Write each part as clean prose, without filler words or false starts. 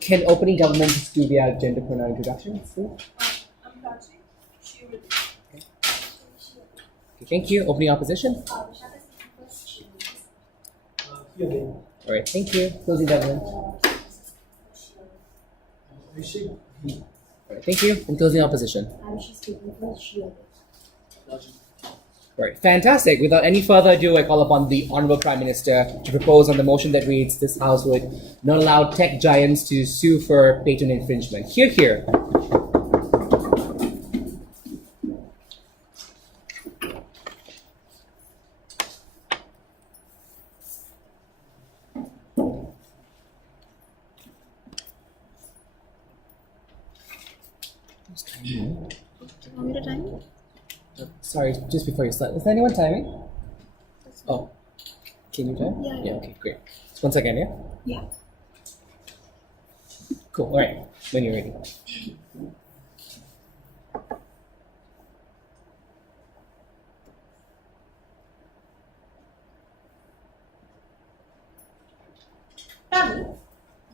Can opening governments do their gender pronoun introductions? Please? I'm Prachi. She will. Okay, thank you. Opening opposition. All right, thank you. Closing government. All right, thank you. And closing opposition. All right, fantastic. Without any further ado, I call upon the Honorable Prime Minister to propose on the motion that reads, this House would not allow tech giants to sue for patent infringement. Hear, hear. Want me to time? Sorry, just before you start, is there anyone timing? Oh, can you time? Yeah. Yeah, okay, great. Just 1 second, yeah? Yeah. Cool, all right, when you're ready. Panel,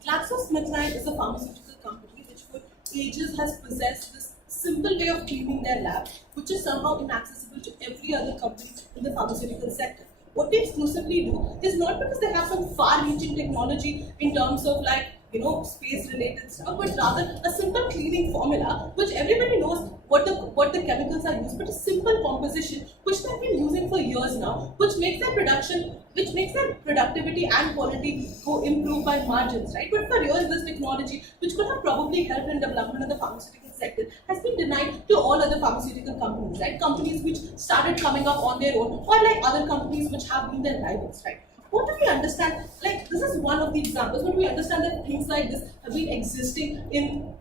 GlaxoSmithKline is a pharmaceutical company which for ages has possessed this simple way of cleaning their lab, which is somehow inaccessible to every other company in the pharmaceutical sector. What they exclusively do is not because they have some far-reaching technology in terms of space-related stuff, but rather a simple cleaning formula which everybody knows what the chemicals are used, but a simple composition which they've been using for years now, which makes their productivity and quality go improve by margins, right? But for years, this technology, which could have probably helped in development of the pharmaceutical sector, has been denied to all other pharmaceutical companies, right? Companies which started coming up on their own, or like other companies which have been their rivals, right? What do we understand? Like, this is one of the examples, but we understand that things like this have been existing in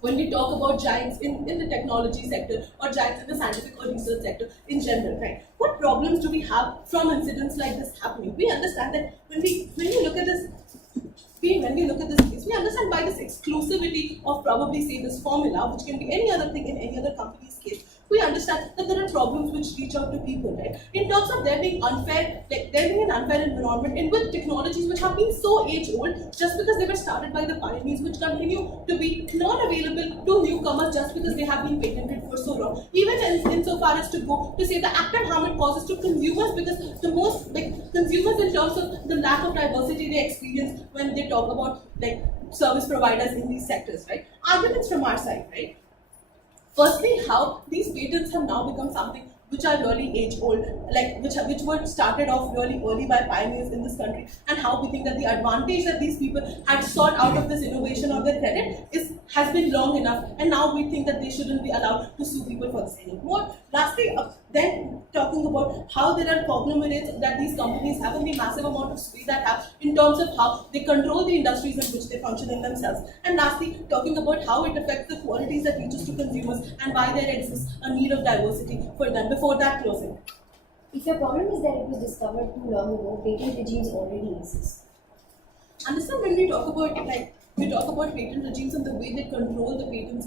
when we talk about giants in the technology sector or giants in the scientific or research sector in general, right? What problems do we have from incidents like this happening? We understand that when we look at this case, we understand by this exclusivity of probably say this formula, which can be any other thing in any other company's case, we understand that there are problems which reach out to people, right? In terms of there being unfair, like there being an unfair environment in with technologies which have been so age old, just because they were started by the pioneers, which continue to be non-available to newcomers just because they have been patented for so long. Even in so far as to go to say the active harm it causes to consumers, because the most consumers in terms of the lack of diversity they experience when they talk about like service providers in these sectors, right? Arguments from our side, right? Firstly, how these patents have now become something which are really age old, like which were started off really early by pioneers in this country, and how we think that the advantage that these people had sought out of this innovation or their credit has been long enough, and now we think that they shouldn't be allowed to sue people for the same. More lastly, then talking about how there are conglomerates that these companies have and the massive amount of sway that have in terms of how they control the industries in which they function in themselves. And lastly, talking about how it affects the qualities that reaches to consumers and why there exists a need of diversity for them. Before that closing. If your problem is that it was discovered too long ago, patent regimes already exist. Understand when we talk about patent regimes and the way they control the patents,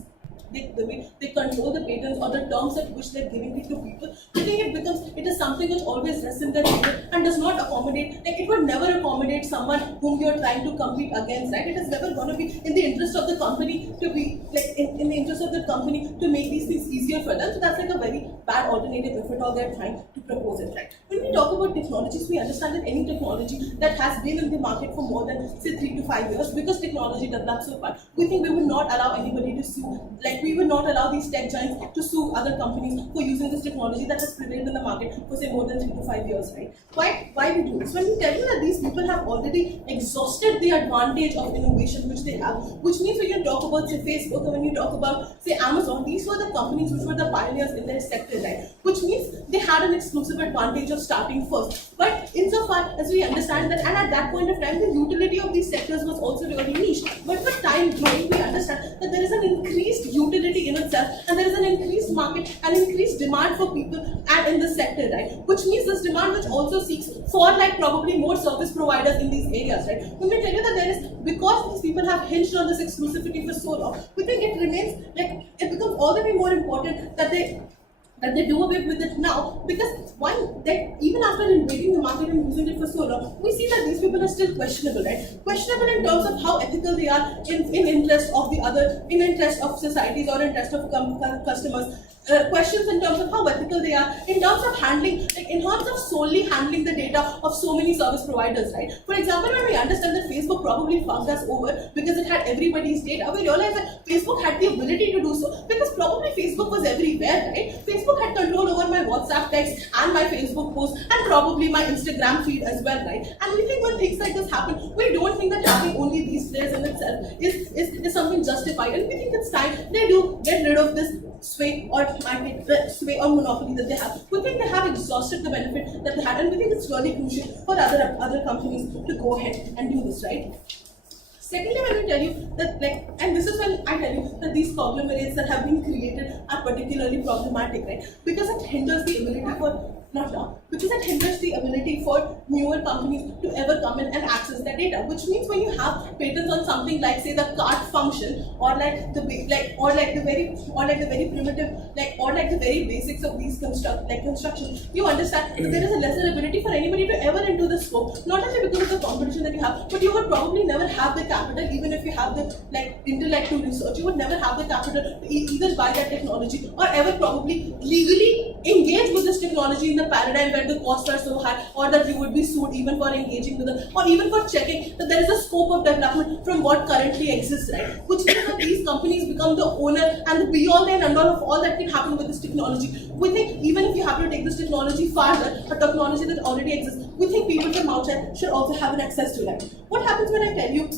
the way they control the patents or the terms at which they're giving it to people, I think it is something which always rests in their favor and does not accommodate, like it would never accommodate someone whom you're trying to compete against, right? It is never going to be in the interest of the company to be, like in the interest of the company to make these things easier for them. So that's like a very bad alternative if at all they're trying to propose it, right? When we talk about technologies, we understand that any technology that has been in the market for more than say 3 to 5 years, because technology develops so far, we think we would not allow anybody to sue, like we will not allow these tech giants to sue other companies for using this technology that has prevailed in the market for say more than 3 to 5 years, right? Why we do this? When we tell you that these people have already exhausted the advantage of innovation which they have, which means when you talk about say Facebook or when you talk about say Amazon, these were the companies which were the pioneers in their sector, right? Which means they had an exclusive advantage of starting first. But insofar as we understand that, and at that point of time, the utility of these sectors was also really niche. But with time growing, we understand that there is an increased utility in itself, and there is an increased market and increased demand for people and in this sector, right? Which means this demand which also seeks for like probably more service providers in these areas, right? When we tell you that there is, because these people have hinged on this exclusivity for so long, we think it remains like it becomes all the way more important that they that they do away with it now, because one, that even after invading the market and using it for so long, we see that these people are still questionable, right? Questionable in terms of how ethical they are in interest of the other, in interest of societies or interest of customers. Questions in terms of how ethical they are, in terms of handling, like in terms of solely handling the data of so many service providers, right? For example, when we understand that Facebook probably fucked us over because it had everybody's data, we realize that Facebook had the ability to do so because probably Facebook was everywhere, right? Facebook had control over my WhatsApp text and my Facebook post and probably my Instagram feed as well, right? And we think when things like this happen, we don't think that having only these players in itself is something justified, and we think it's time they do get rid of this sway or monopoly that they have. We think they have exhausted the benefit that they had, and we think it's really crucial for other companies to go ahead and do this, right? Secondly, when we tell you that, like, and this is when I tell you that these conglomerates that have been created are particularly problematic, right? Because it hinders the ability for because it hinders the ability for newer companies to ever come in and access their data. Which means when you have patents on something like, say, the cart function, or like the very primitive, or the very basics of these construction, you understand that there is a lesser ability for anybody to ever enter the scope. Not only because of the competition that you have, but you would probably never have the capital, even if you have the intellect to research. You would never have the capital to either buy that technology or ever probably legally engage with this technology in the paradigm where the costs are so high, or that you would be sued even for engaging with it, or even for checking that there is a scope of development from what currently exists, right? Which means that these companies become the owner and the be-all and end-all of all that can happen with this technology. We think even if you have to take this technology farther, a technology that already exists, we think people from outside should also have an access to that. What happens when I tell you,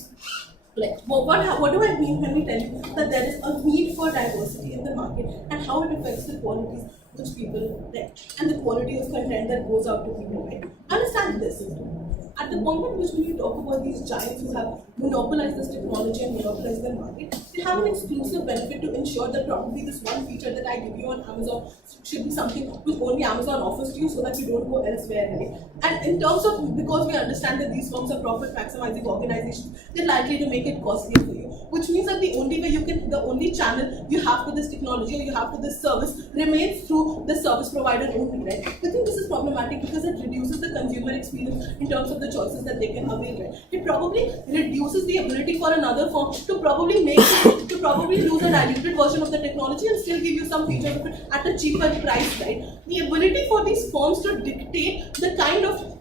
what do I mean when we tell you that there is a need for diversity in the market and how it affects the qualities which people like and the quality of content that goes out to people, right? Understand this. At the point at which when you talk about these giants who have monopolized this technology and monopolized the market, they have an exclusive benefit to ensure that probably this one feature that I give you on Amazon should be something which only Amazon offers to you, so that you don't go elsewhere, right? And in terms of, because we understand that these firms are profit maximizing organizations, they're likely to make it costly for you. Which means that the only channel you have to this technology or you have to this service remains through the service provider only, right? I think this is problematic because it reduces the consumer experience in terms of the choices that they can avail, right? It probably reduces the ability for another firm to probably use a diluted version of the technology and still give you some features of it at a cheaper price, right? The ability for these firms to dictate the kind of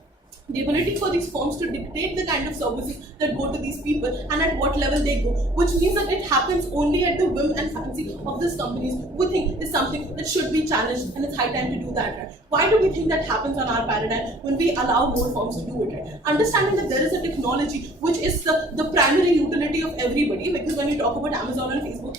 services that go to these people and at what level they go, which means that it happens only at the whim and fancy of these companies, we think is something that should be challenged, and it's high time to do that, right? Why do we think that happens on our paradigm when we allow more firms to do it, right? Understanding that there is a technology which is the primary utility of everybody, because when you talk about Amazon and Facebook,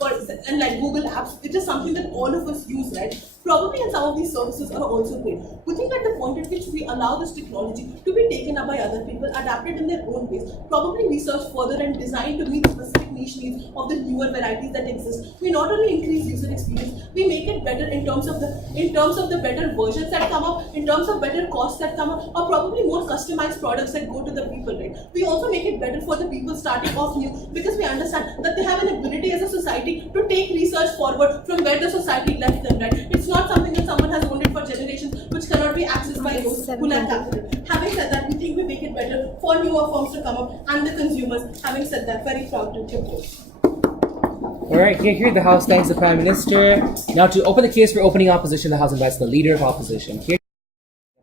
and Google Apps, it is something that all of us use, right? Probably, and some of these services are also great. We think at the point at which we allow this technology to be taken up by other people, adapted in their own ways, probably research further and designed to meet specific niche needs of the newer varieties that exist. We not only increase user experience, we make it better in terms of the better versions that come up, in terms of better costs that come up, or probably more customized products that go to the people, right? We also make it better for the people starting off new, because we understand that they have an ability as a society to take research forward from where the society left them, right? It's not something that someone has owned it for generations, which cannot be accessed by those who lack capital. Having said that, we think we make it better for newer firms to come up and the consumers. Having said that, very proud to propose. Alright, here the House thanks the Prime Minister. Now to open the case for opening opposition, the House invites the Leader of Opposition. Here,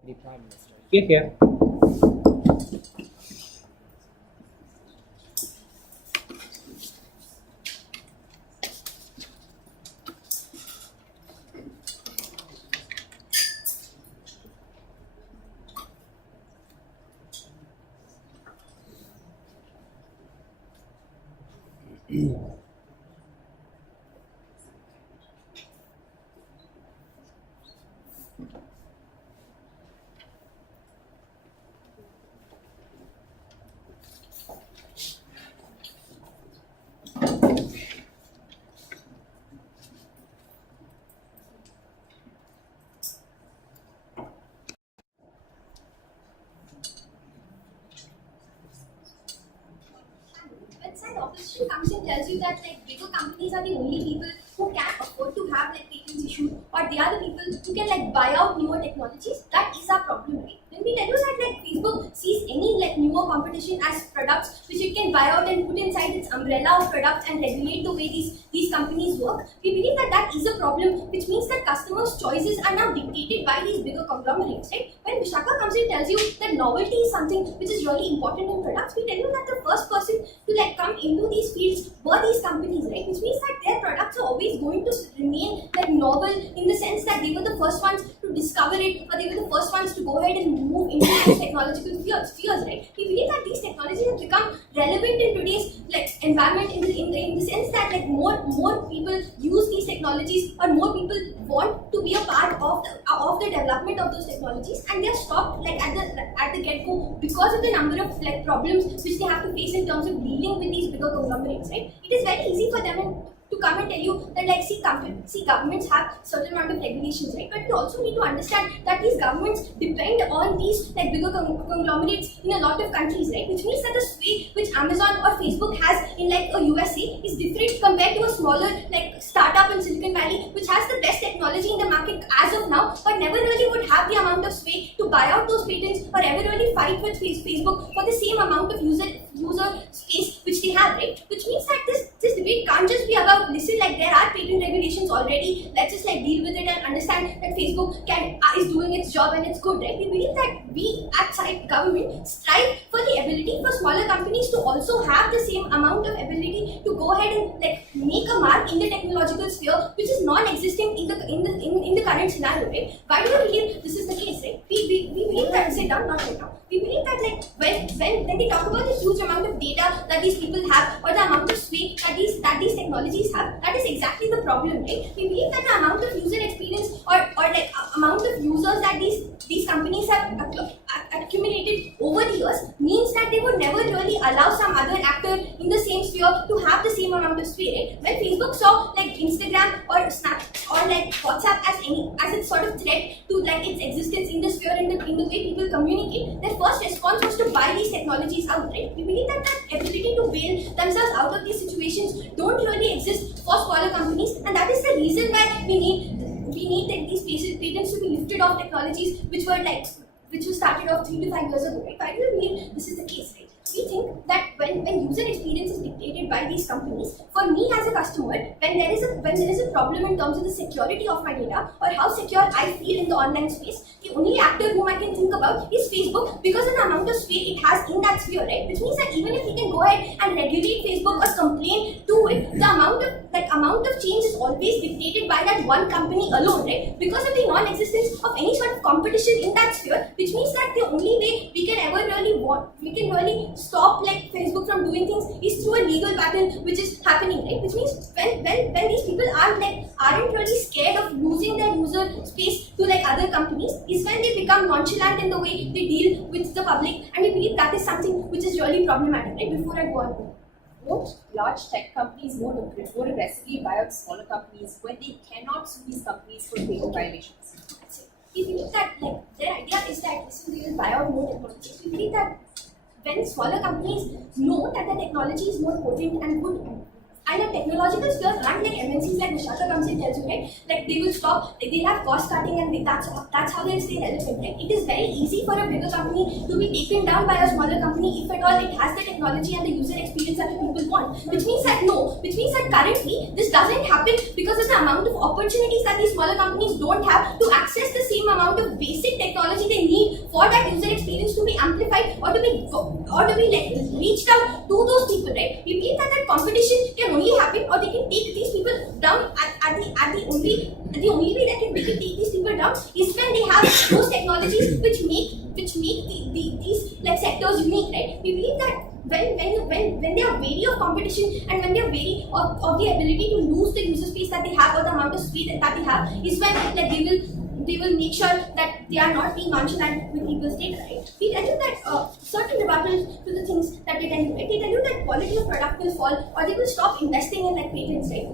the Prime Minister. Here. When side opposition comes and tells you that bigger companies are the only people who can afford to have like patents issued, or they are the people who can like buy out newer technologies, that is our problem, right? When we tell you that like Facebook sees any like newer competition as products which it can buy out and put inside its umbrella of products and regulate the way these companies work, we believe that that is a problem, which means that customers' choices are now dictated by these bigger conglomerates, right? When Vishaka comes in and tells you that novelty is something which is really important in products, we tell you that the first person to like come into these fields were these companies, right? Which means that their products are always going to remain like novel in the sense that they were the first ones to discover it, or they were the first ones to go ahead and move into these technological spheres, right? We believe that these technologies have become relevant in today's like environment in the sense that like more people use these technologies, or more people want to be a part of the development of those technologies, and they are stopped like at the get-go because of the number of like problems which they have to face in terms of dealing with these bigger conglomerates, right? It is very easy for them to come and tell you that like see governments have certain amount of regulations, right? But we also need to understand that these governments depend on these like bigger conglomerates in a lot of countries, right? Which means that the sway which Amazon or Facebook has in like a USA is different compared to a smaller like startup in Silicon Valley which has the best technology in the market as of now, but never really would have the amount of sway to buy out those patents or ever really fight with Facebook for the same amount of user space which they have, right? Which means that this debate can't just be about, listen, like there are patent regulations already, let's just like deal with it and understand that Facebook is doing its job and it's good, right? We believe that we at government strive for the ability for smaller companies to also have the same amount of ability to go ahead and like make a mark in the technological sphere, which is non-existent in the current scenario, right? Why do we believe this is the case, right? We believe that, sit down, not right now. We believe that like when they talk about the huge amount of data that these people have, or the amount of sway that these technologies have, that is exactly the problem, right? We believe that the amount of user experience or like amount of users that these companies have accumulated over the years means that they would never really allow some other actor in the same sphere to have the same amount of sway, right? When Facebook saw like Instagram or Snap or like WhatsApp as its sort of threat to like its existence in the sphere, in the way people communicate, their first response was to buy these technologies out, right? We believe that the ability to bail themselves out of these situations don't really exist for smaller companies, and that is the reason why we need like these patents to be lifted off technologies which were started off 3 to 5 years ago, right? Why do you believe this is the case, right? We think that when user experience is dictated by these companies, for me as a customer, when there is a problem in terms of the security of my data or how secure I feel in the online space, the only actor whom I can think about is Facebook because of the amount of sway it has in that sphere, right? Which means that even if we can go ahead and regulate Facebook or complain to it, the amount of change is always dictated by that one company alone, right? Because of the non-existence of any sort of competition in that sphere, which means that the only way we can really stop like Facebook from doing things is through a legal battle which is happening, right? Which means when these people aren't really scared of losing their user space to like other companies, is when they become nonchalant in the way they deal with the public, and we believe that is something which is really problematic, right? Before I go on. Won't large tech companies more aggressively buy out smaller companies when they cannot sue these companies for patent violations? We believe that like their idea is that listen, we will buy out more technologies. We believe that when smaller companies know that the technology is more potent and good, and the technological spheres aren't like MNCs like Vishaka comes and tells you, right? Like they will stop, like they'll have cost cutting, and that's how they'll stay relevant, right? It is very easy for a bigger company to be taken down by a smaller company if at all it has the technology and the user experience that the people want. Which means that currently this doesn't happen because of the amount of opportunities that these smaller companies don't have to access the same amount of basic technology they need for that user experience to be amplified or to be like reached out to those people, right? We believe that competition can only happen, or they can take these people down at the only way that they can take these people down is when they have those technologies which make these like sectors unique, right? We believe that when they are wary of competition and when they are wary of the ability to lose the user space that they have or the amount of speed that they have, is when like they will make sure that they are not being nonchalant with people's data, right? We tell you that certain rebuttals to the things that they tell you, right? They tell you that quality of product will fall, or they will stop investing in like patents, right?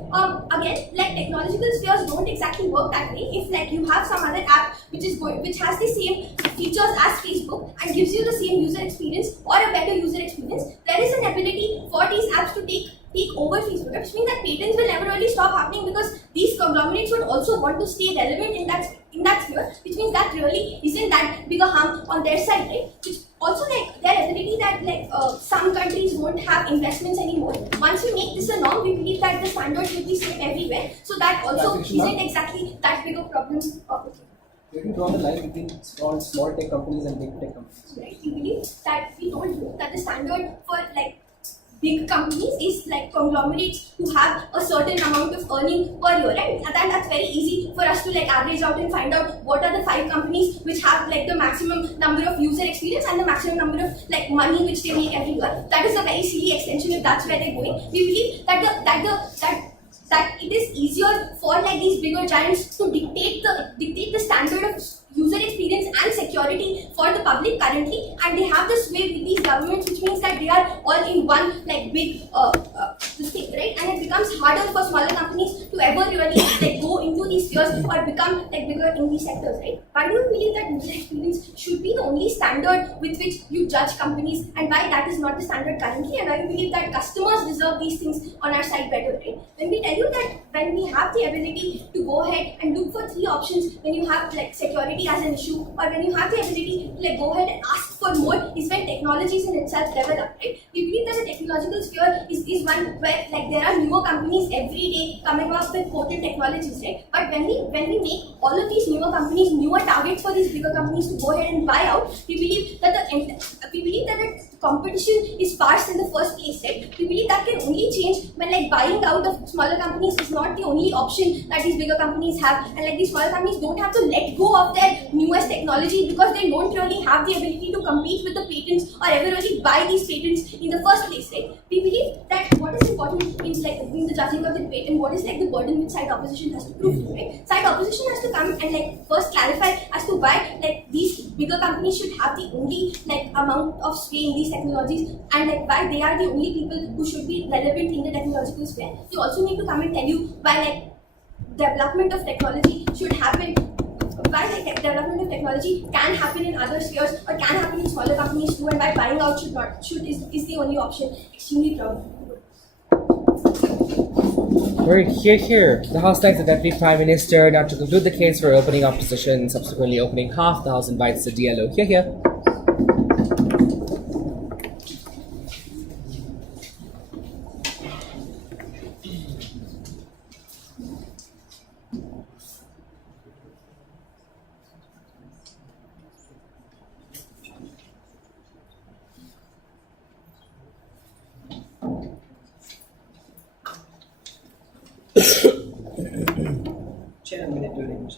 Again, like technological spheres don't exactly work that way. If like you have some other app which has the same features as Facebook and gives you the same user experience or a better user experience, there is an ability for these apps to take over Facebook, which means that patents will never really stop happening because these conglomerates would also want to stay relevant in that sphere, which means that really isn't that big a harm on their side, right? Which also like their ability that some countries won't have investments anymore. Once we make this a norm, we believe that the standards will be same everywhere. So that also isn't exactly that big a problem. Okay. You can draw the line between small tech companies and big tech companies. Right. We believe that we told you that the standard for like big companies is like conglomerates who have a certain amount of earning per year, right? And then that's very easy for us to like average out and find out what are the 5 companies which have like the maximum number of user experience and the maximum number of like money which they make every year. That is a very silly extension if that's where they're going. We believe that it is easier for like these bigger giants to dictate the standard of user experience and security for the public currently, and they have this way with these governments, which means that they are all in one like big this thing, right? And it becomes harder for smaller companies to ever really like go into these spheres or become like bigger in these sectors, right? Why do you believe that user experience should be the only standard with which you judge companies, and why that is not the standard currently, and why do you believe that customers deserve these things on our side better, right? When we tell you that when we have the ability to go ahead and look for 3 options when you have like security as an issue, or when you have the ability to like go ahead and ask for more, is when technologies in itself develop, right? We believe that the technological sphere is one where like there are newer companies every day coming up with potent technologies, right? But when we make all of these newer companies newer targets for these bigger companies to go ahead and buy out, we believe that the competition is sparse in the first place, right? We believe that can only change when like buying out of smaller companies is not the only option that these bigger companies have, and like these smaller companies don't have to let go of their newest technology because they don't really have the ability to compete with the patents or ever really buy these patents in the first place, right? We believe that what is important in like doing the judging of the patent, what is like the burden which side opposition has to prove, right? Side opposition has to come and like first clarify as to why like these bigger companies should have the only like amount of sway in these technologies, and like why they are the only people who should be relevant in the technological sphere. We also need to come and tell you why like development of technology should happen, why like development of technology can happen in other spheres or can happen in smaller companies too, and why buying out is the only option. Extremely proud. Right, here. The House thanks the Deputy Prime Minister. Now to conclude the case for opening opposition, subsequently opening half the House invites the DLO. Here. Chair, I'm going to do it.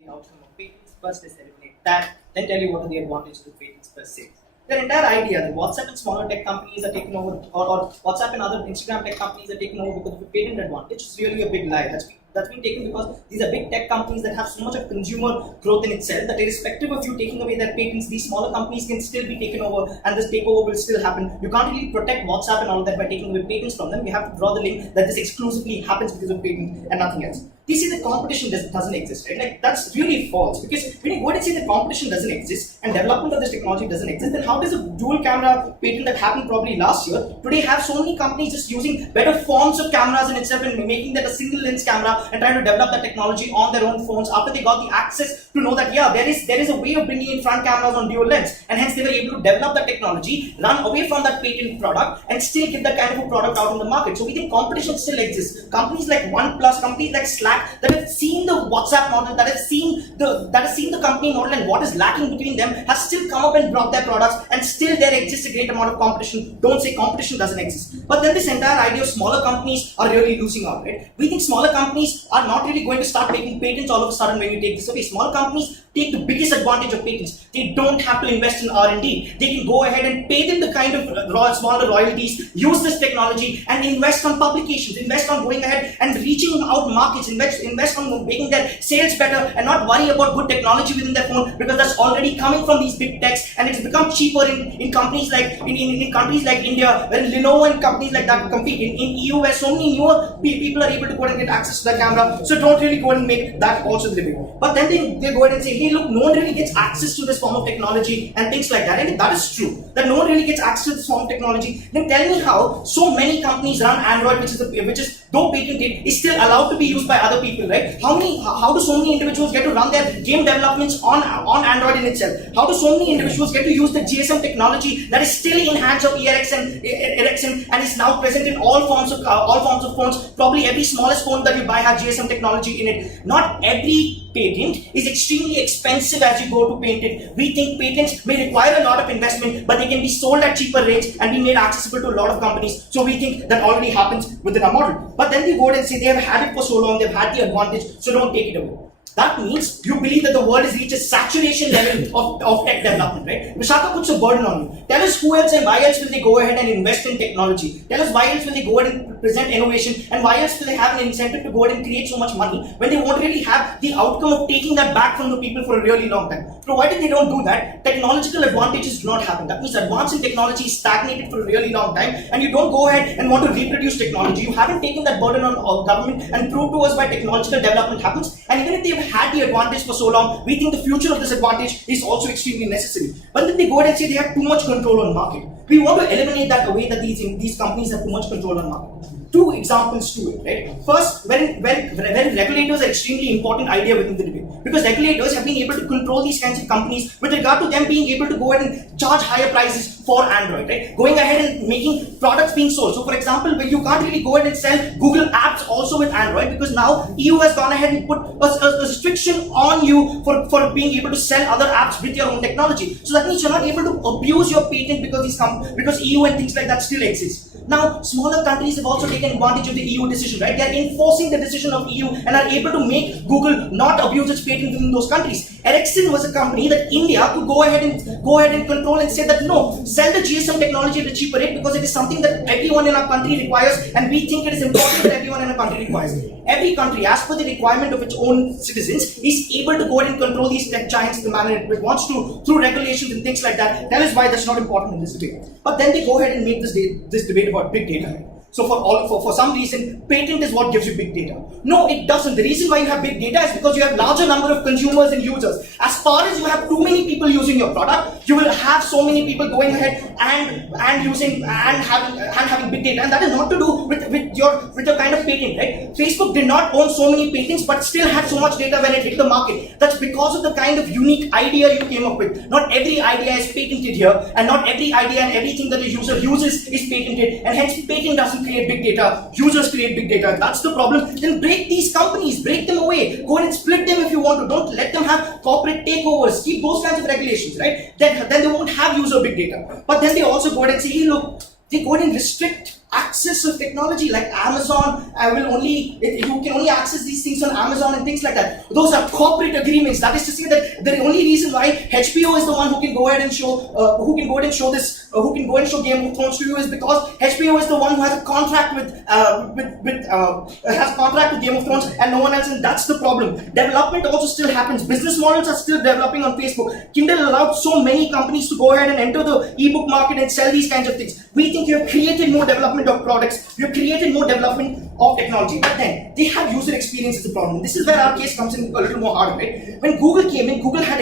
The outcome of patents, first is eliminate that, then tell you what are the advantages of patents per se. The entire idea that WhatsApp and smaller tech companies are taking over, or WhatsApp and other Instagram tech companies are taking over because of a patent advantage is really a big lie. That's been taken because these are big tech companies that have so much of consumer growth in itself that irrespective of you taking away their patents, these smaller companies can still be taken over and this takeover will still happen. You can't really protect WhatsApp and all of that by taking away patents from them. You have to draw the link that this exclusively happens because of patent and nothing else. We say the competition doesn't exist, right? Like that's really false, because when you go and say the competition doesn't exist and development of this technology doesn't exist, then how does a dual camera patent that happened probably last year today have so many companies just using better forms of cameras in itself and making that a single lens camera and trying to develop that technology on their own phones after they got the access to know that yeah, there is a way of bringing in front cameras on dual lens, and hence they were able to develop that technology, run away from that patent product and still get that kind of a product out in the market. So we think competition still exists. Companies like OnePlus, companies like Slack that have seen the WhatsApp model, that have seen the company model and what is lacking between them, has still come up and brought their products, and still there exists a great amount of competition. Don't say competition doesn't exist. But then this entire idea of smaller companies are really losing out, right? We think smaller companies are not really going to start making patents all of a sudden when you take this away. Smaller companies take the biggest advantage of patents. They don't have to invest in R&D. They can go ahead and pay them the kind of smaller royalties, use this technology and invest on publications, invest on going ahead and reaching out markets, invest on making their sales better and not worry about good technology within their phone, because that's already coming from these big techs and it's become cheaper in companies like in countries like India, where Lenovo and companies like that compete. In EU, where so many newer people are able to go and get access to the camera, so don't really go and make that also the debate. But then they go ahead and say, hey look, no one really gets access to this form of technology and things like that. And if that is true, that no one really gets access to this form of technology, then tell me how so many companies run Android, which is though patented, is still allowed to be used by other other people, right? How do so many individuals get to run their game developments on Android in itself? How do so many individuals get to use the GSM technology that is still in hands of Ericsson and is now present in all forms of phones? Probably every smallest phone that you buy has GSM technology in it. Not every patent is extremely expensive as you go to patent it. We think patents may require a lot of investment, but they can be sold at cheaper rates and be made accessible to a lot of companies. So we think that already happens within our model. But then they go and say they have had it for so long, they've had the advantage, so don't take it away. That means you believe that the world has reached a saturation level of tech development, right? Vishaka puts a burden on you. Tell us who else and why else will they go ahead and invest in technology? Tell us why else will they go ahead and present innovation, and why else will they have an incentive to go ahead and create so much money when they won't really have the outcome of taking that back from the people for a really long time. Provided they don't do that, technological advantages do not happen. That means advance in technology is stagnated for a really long time, and you don't go ahead and want to reproduce technology. You haven't taken that burden on government and proved to us why technological development happens. And even if they've had the advantage for so long, we think the future of this advantage is also extremely necessary. But then they go ahead and say they have too much control on market. We want to eliminate that away, that these companies have too much control on market. Two examples to it, right? First, when regulators are extremely important idea within the debate, because regulators have been able to control these kinds of companies with regard to them being able to go ahead and charge higher prices for Android, right? Going ahead and making products being sold. So for example, when you can't really go ahead and sell Google apps also with Android, because now EU has gone ahead and put a restriction on you for being able to sell other apps with your own technology. So that means you're not able to abuse your patent because EU and things like that still exist. Now, smaller countries have also taken advantage of the EU decision, right? They are enforcing the decision of EU and are able to make Google not abuse its patent within those countries. Ericsson was a company that India could go ahead and control and say that no, sell the GSM technology at a cheaper rate because it is something that everyone in our country requires, and we think it is important that everyone in our country requires. Every country, as per the requirement of its own citizens, is able to go ahead and control these tech giants in the manner it wants to through regulations and things like that. That is why that's not important in this debate. But then they go ahead and make this debate about big data. So for some reason, patent is what gives you big data. No, it doesn't. The reason why you have big data is because you have larger number of consumers and users. As far as you have too many people using your product, you will have so many people going ahead and using and having big data, and that is not to do with your kind of patent, right? Facebook did not own so many patents, but still had so much data when it hit the market. That's because of the kind of unique idea you came up with. Not every idea is patented here, and not every idea and everything that a user uses is patented, and hence patent doesn't create big data, users create big data. That's the problem. Then break these companies, break them away, go and split them if you want to. Don't let them have corporate takeovers, keep those kinds of regulations, right? Then they won't have user big data. But then they also go ahead and say, hey look, they go ahead and restrict access of technology, like Amazon you can only access these things on Amazon and things like that. Those are corporate agreements. That is to say that the only reason why HBO is the one who can go ahead and show Game of Thrones to you is because HBO is the one who has a contract with Game of Thrones and no one else, and that's the problem. Development also still happens. Business models are still developing on Facebook. Kindle allowed so many companies to go ahead and enter the ebook market and sell these kinds of things. We think you have created more development of products, you have created more development of technology, but then they have user experience as a problem. This is where our case comes in a little more hard, right? When Google came in, Google had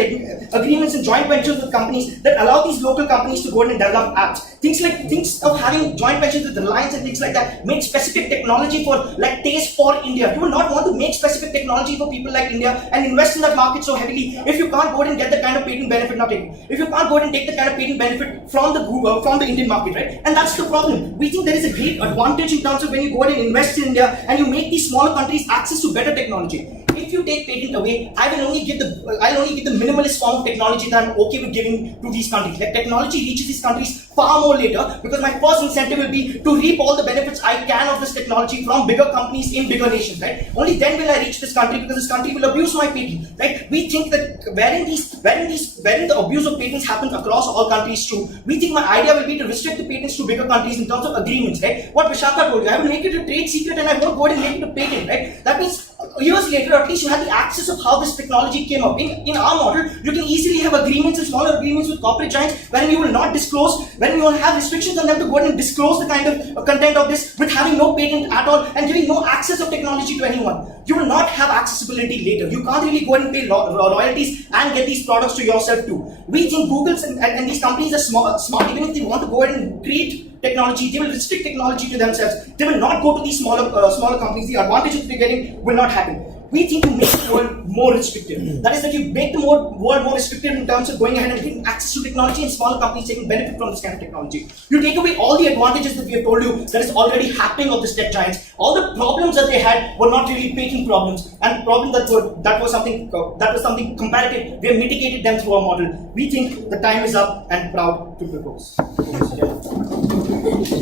agreements and joint ventures with companies that allow these local companies to go in and develop apps. Things of having joint ventures with Reliance and things like that, make specific technology for like taste for India. You will not want to make specific technology for people like India and invest in that market so heavily if you can't go ahead and get the kind of patent benefit not taken. If you can't go ahead and take the kind of patent benefit from the Indian market, right? And that's the problem. We think there is a great advantage in terms of when you go ahead and invest in India and you make these smaller countries access to better technology. If you take patent away, I'll only give the minimalist form of technology that I'm okay with giving to these countries. Like technology reaches these countries far more later, because my first incentive will be to reap all the benefits I can of this technology from bigger companies in bigger nations, right? Only then will I reach this country, because this country will abuse my patent, right? We think that wherein the abuse of patents happens across all countries too, we think my idea will be to restrict the patents to bigger countries in terms of agreements, right? What Vishaka told you, I will make it a trade secret and I won't go ahead and make it a patent, right? That means years later, at least you have the access of how this technology came up. In our model, you can easily have agreements and smaller agreements with corporate giants wherein you will not disclose, when you will have restrictions on them to go ahead and disclose the kind of content of this with having no patent at all and giving no access of technology to anyone. You will not have accessibility later. You can't really go ahead and pay royalties and get these products to yourself too. We think Google's and these companies are smart, even if they want to go ahead and create technology, they will restrict technology to themselves. They will not go to these smaller companies. The advantages they're getting will not happen. We think to make the world more restrictive. That is that you make the world more restrictive in terms of going ahead and getting access to technology and smaller companies taking benefit from this kind of technology. You take away all the advantages that we have told you that is already happening of the tech giants. All the problems that they had were not really patent problems, and problems that was something comparative. We have mitigated them through our model. We think the time is up and proud to propose.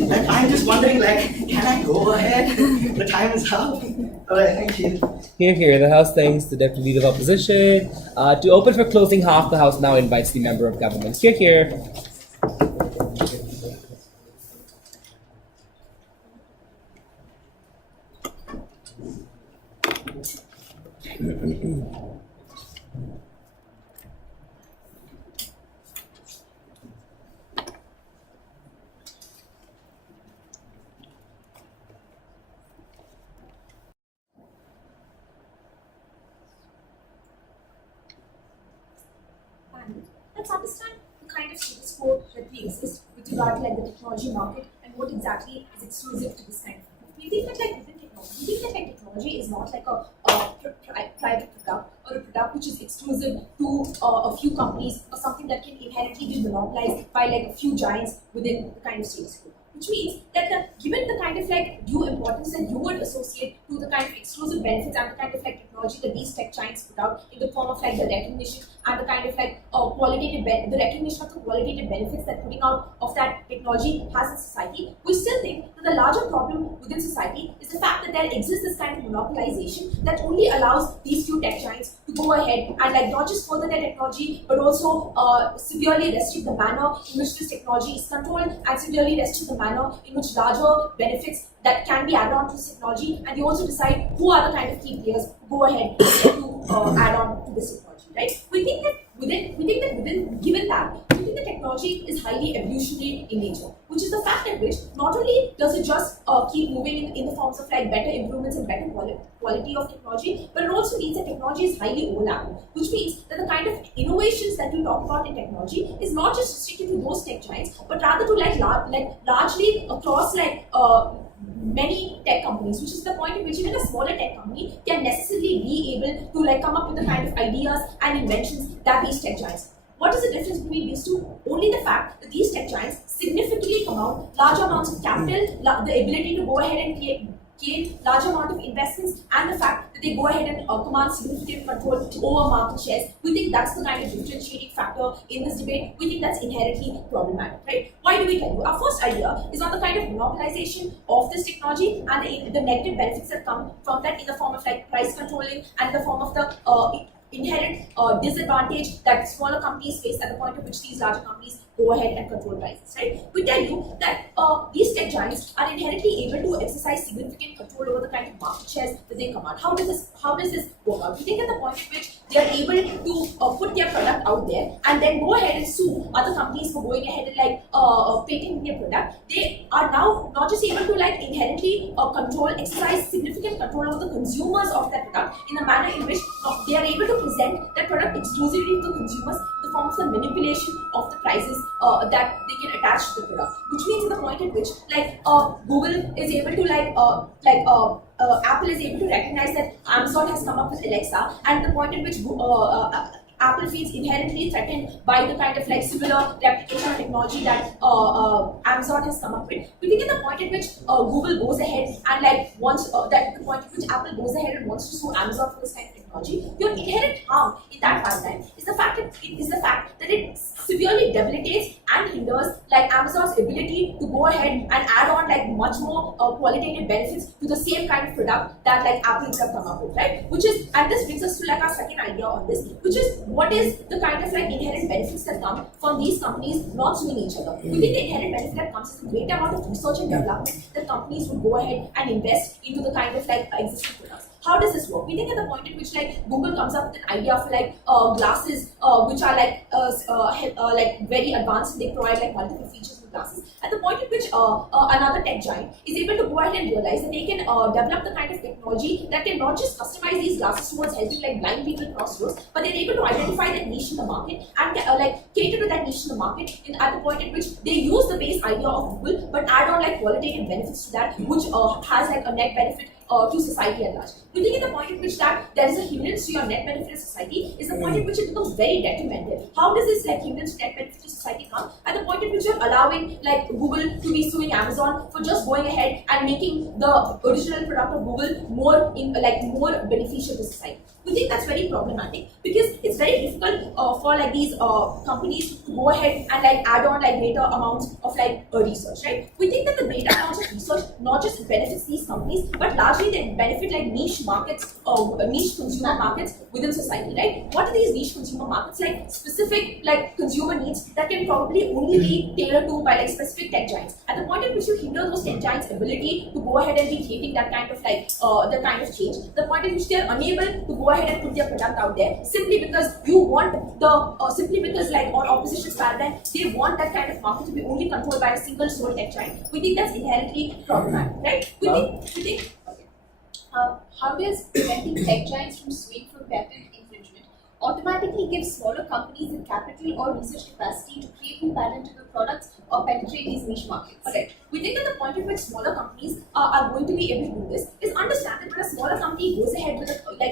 And I'm just wondering, can I go ahead? The time is up. Alright, thank you. Here, the House thanks the Deputy Leader of Opposition. To open for closing half, the House now invites the Member of Government. Here. Let's understand the kind of status quo that exists with regard to the technology market and what exactly is exclusive to this kind of thing. We think that technology is not like a private product or a product which is exclusive to a few companies or something that can inherently be monopolized by a few giants within the kind of status quo. Which means that given the kind of due importance that you would associate to the kind of exclusive benefits and the kind of technology that these tech giants put out in the form of the recognition and the kind of the recognition of the qualitative benefits that putting out of that technology has in society, we still think that the larger problem within society is the fact that there exists this kind of monopolization that only allows these few tech giants to go ahead and not just further their technology but also severely restrict the manner in which this technology is controlled and severely restrict the manner in which larger benefits that can be added on to this technology, and they also decide who are the kind of key players who go ahead to add on to this technology, right? We think that given that, we think the technology is highly evolutionary in nature, which is the fact at which not only does it just keep moving in the forms of better improvements and better quality of technology, but it also means that technology is highly overlapping, which means that the kind of innovations that we talk about in technology is not just restricted to those tech giants, but rather to largely across many tech companies, which is the point at which even a smaller tech company can necessarily be able to come up with the kind of ideas and inventions that these tech giants. What is the difference between these two? Only the fact that these tech giants significantly command large amounts of capital, the ability to go ahead and gain large amount of investments, and the fact that they go ahead and command significant control over market shares. We think that's the kind of differentiating factor in this debate. We think that's inherently problematic, right? Why do we tell you? Our first idea is on the kind of monopolization of this technology and the negative benefits that come from that in the form of price controlling and the form of the inherent disadvantage that smaller companies face at the point at which these larger companies go ahead and control prices, right? We tell you that these tech giants are inherently able to exercise significant control over the kind of market shares that they command. How does this work out? We think at the point at which they are able to put their product out there and then go ahead and sue other companies for going ahead and patenting their product. They are now not just able to inherently exercise significant control over the consumers of that product in a manner in which they are able to present that product exclusively to the consumers in the form of the manipulation of the prices that they can attach to the product, which means at the point at which Google is able to Apple is able to recognize that Amazon has come up with Alexa, and the point at which Apple feels inherently threatened by the kind of similar replication technology that Amazon has come up with. We think at the point at which Google goes ahead and wants that the point at which Apple goes ahead and wants to sue Amazon for this kind of technology, your inherent harm in that paradigm is the fact that it severely debilitates and hinders Amazon's ability to go ahead and add on much more qualitative benefits to the same kind of product that Apple itself come up with, right? And this brings us to our second idea on this, which is what is the kind of inherent benefits that come from these companies not suing each other. We think the inherent benefit that comes is a great amount of research and development that companies would go ahead and invest into the kind of existing products. How does this work? We think at the point at which Google comes up with an idea for glasses which are very advanced and they provide multiple features optical glasses. At the point at which another tech giant is able to go ahead and realize that they can develop the kind of technology that can not just customize these glasses towards helping like blind people cross roads, but they're able to identify that niche in the market and like cater to that niche in the market at the point at which they use the base idea of Google but add on like qualitative benefits to that, which has like a net benefit to society at large. We think at the point at which that there is a hindrance to your net benefit of society is the point at which it becomes very detrimental. How does this like hindrance to net benefit to society come? At the point at which you're allowing like Google to be suing Amazon for just going ahead and making the original product of Google more more beneficial to society. We think that's very problematic because it's very difficult for like these companies to go ahead and like add on like greater amounts of like research, right? We think that the greater amounts of research not just benefits these companies, but largely they benefit like niche markets, niche consumer markets within society, right? What are these niche consumer markets? Like specific like consumer needs that can probably only be tailored to by like specific tech giants. At the point at which you hinder those tech giants' ability to go ahead and be creating that kind of like the kind of change, the point at which they are unable to go ahead and put their product out there simply because you want the simply because like on opposition's paradigm they want that kind of market to be only controlled by a single sole tech giant. We think that's inherently problematic, right? We think okay. How does preventing tech giants from suing for patent infringement automatically give smaller companies the capital or research capacity to create new patentable products or penetrate these niche markets? Okay. We think that the point at which smaller companies are going to be able to do this is understand that when a smaller company goes ahead with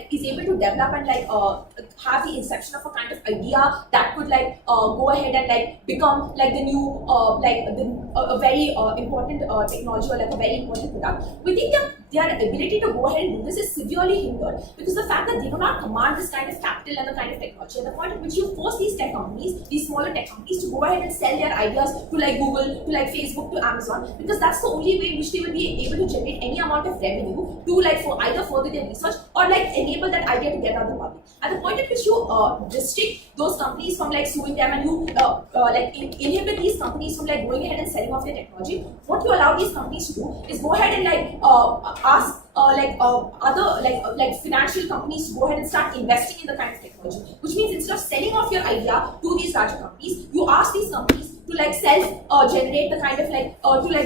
is able to develop and have the inception of a kind of idea that could go ahead and become like the new a very important technology or like a very important product. We think that their ability to go ahead and do this is severely hindered because the fact that they do not command this kind of capital and the kind of technology. At the point at which you force these tech companies, these smaller tech companies, to go ahead and sell their ideas to like Google, to like Facebook, to Amazon, because that's the only way in which they will be able to generate any amount of revenue to like for either further their research or like enable that idea to get out of the public. At the point at which you restrict those companies from like suing them and you inhibit these companies from like going ahead and selling off their technology, what you allow these companies to do is go ahead and ask other financial companies to go ahead and start investing in the kind of technology, which means instead of selling off your idea to these larger companies, you ask these companies to like self-generate the kind of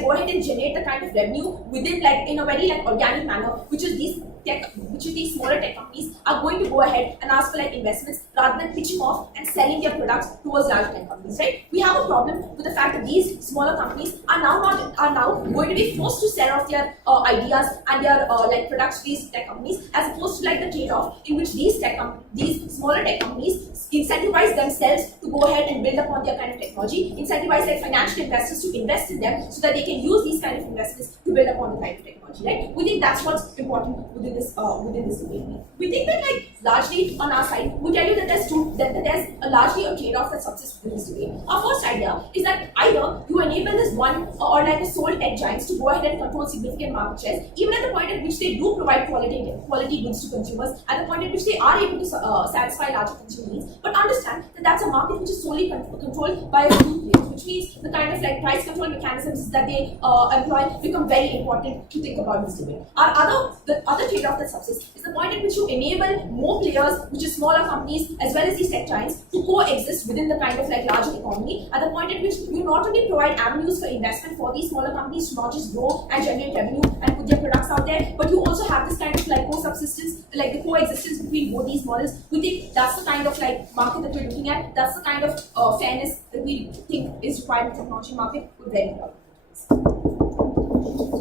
go ahead and generate the kind of revenue within in a very organic manner, which is these smaller tech companies are going to go ahead and ask for investments rather than pitching off and selling their products towards large tech companies, right? We have a problem with the fact that these smaller companies are now going to be forced to sell off their ideas and their products to these tech companies, as opposed to the trade-off in which these smaller tech companies incentivize themselves to go ahead and build upon their kind of technology, incentivize financial investors to invest in them so that they can use these kind of investments to build upon the kind of technology, right? We think that's what's important within this debate. We think that largely on our side, we tell you that there's largely a trade-off that subsists within this debate. Our first idea is that either you enable this one or a sole tech giants to go ahead and control significant market shares, even at the point at which they do provide quality goods to consumers, at the point at which they are able to satisfy larger consumer needs. But understand that that's a market which is solely controlled by a few players, which means the kind of price control mechanisms that they employ become very important to think about this debate. The other trade-off that subsists is the point at which you enable more players, which is smaller companies as well as these tech giants, to coexist within the kind of larger economy, at the point at which you not only provide avenues for investment for these smaller companies to not just grow and generate revenue and put their products out there, but you also have this kind of co-subsistence, the coexistence between both these models. We think that's the kind of market that we're looking at. That's the kind of fairness that we think is required in the technology market. We're very proud.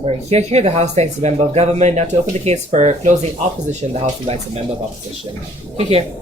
Right. Here the House thanks the member of government. Now to open the case for closing opposition, the House invites a member of opposition. Here.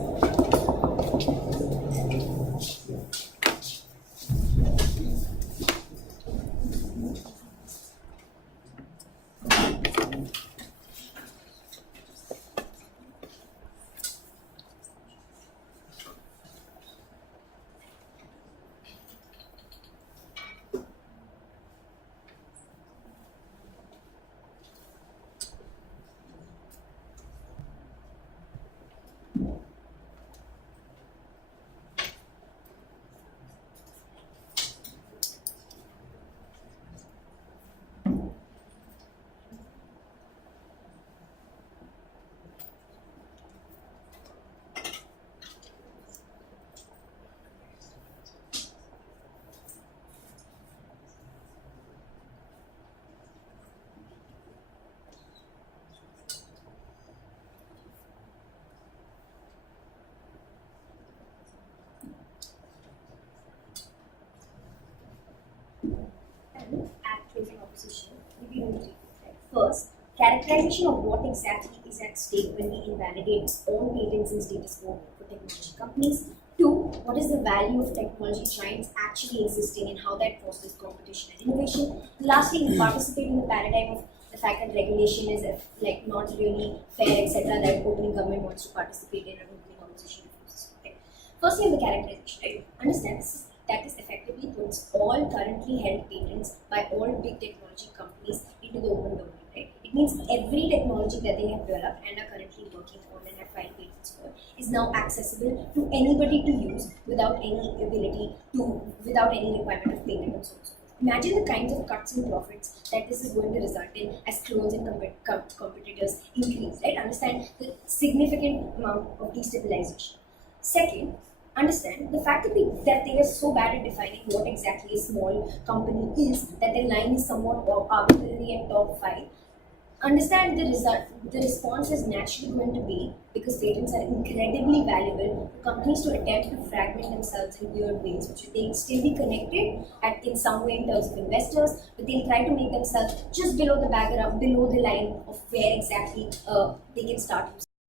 First, characterization of what exactly is at stake when we invalidate all patents and status quo for technology companies. Two, what is the value of technology giants actually existing and how that fosters competition and innovation. Lastly, we participate in the paradigm of the fact that regulation is like not really fair, etc. That opening government wants to participate in and opening opposition refuses. Okay. Firstly, in the characterization, right? Understand that is effectively puts all currently held patents by all big technology companies into the open domain. Right? It means every technology that they have developed and are currently working on and have filed patents for is now accessible to anybody to use without any without any requirement of patent and so on. Imagine the kinds of cuts in profits that this is going to result in as clones and competitors increase, right? Understand the significant amount of destabilization. Second, understand the fact that they are so bad at defining what exactly a small company is that their line is somewhat arbitrary and top 5. Understand the response is naturally going to be, because patents are incredibly valuable, for companies to attempt to fragment themselves in weird ways, which they still be connected in some way in terms of investors, but they'll try to make themselves just below the line of where exactly they can start using.